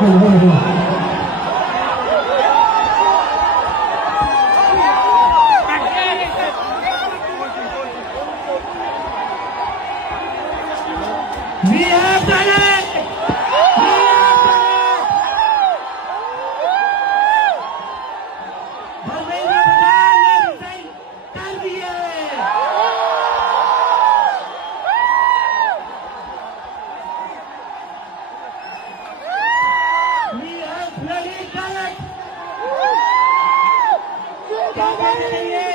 We have done it! Dharmendra प्रधान ने रिजाइन कर दिए। We have bloody done it! क्या कहते थे ये?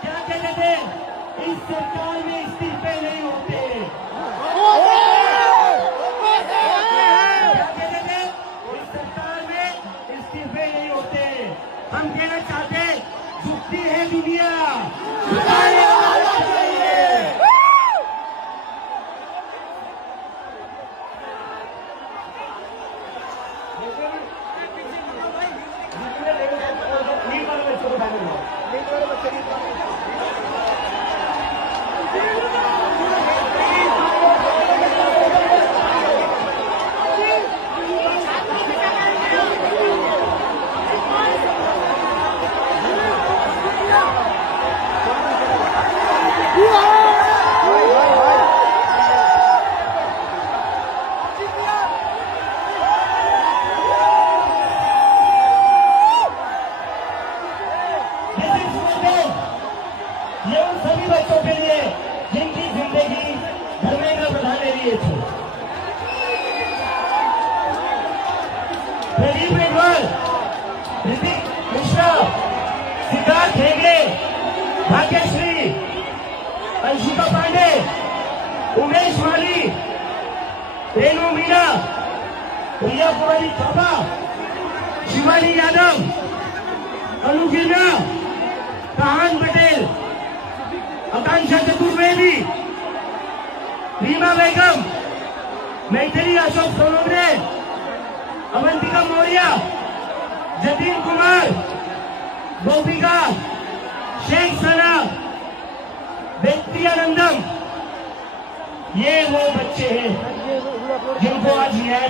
क्या कहते थे? इस सरकार में इस्तीफे नहीं होते। हम कहना चाहते झुकती है दुनिया, झुकाने वाला चाहिए। ये उन सभी बच्चों के लिए जिनकी जिंदगी धर्मेंद्र प्रधान ने लिए थे। प्रदीप मेघवाल, ऋतिक मिश्रा, सिद्धार्थ हेगड़े, भाग्यश्री, अंशिका पांडे, उमेश माली, रेणु मीना, प्रिया कुमारी चौबा, शिवानी यादव, अनु गिरना, कहान पटेल, आकांक्षा चतुर्वेदी, रीमा बेगम, मैथिली अशोक सोनोग्रे, अवंतिका मौर्य, जतीन कुमार, गोपिका, शेख सना, व्यक्तियानंदम, ये वो बच्चे हैं जिनको आज न्याय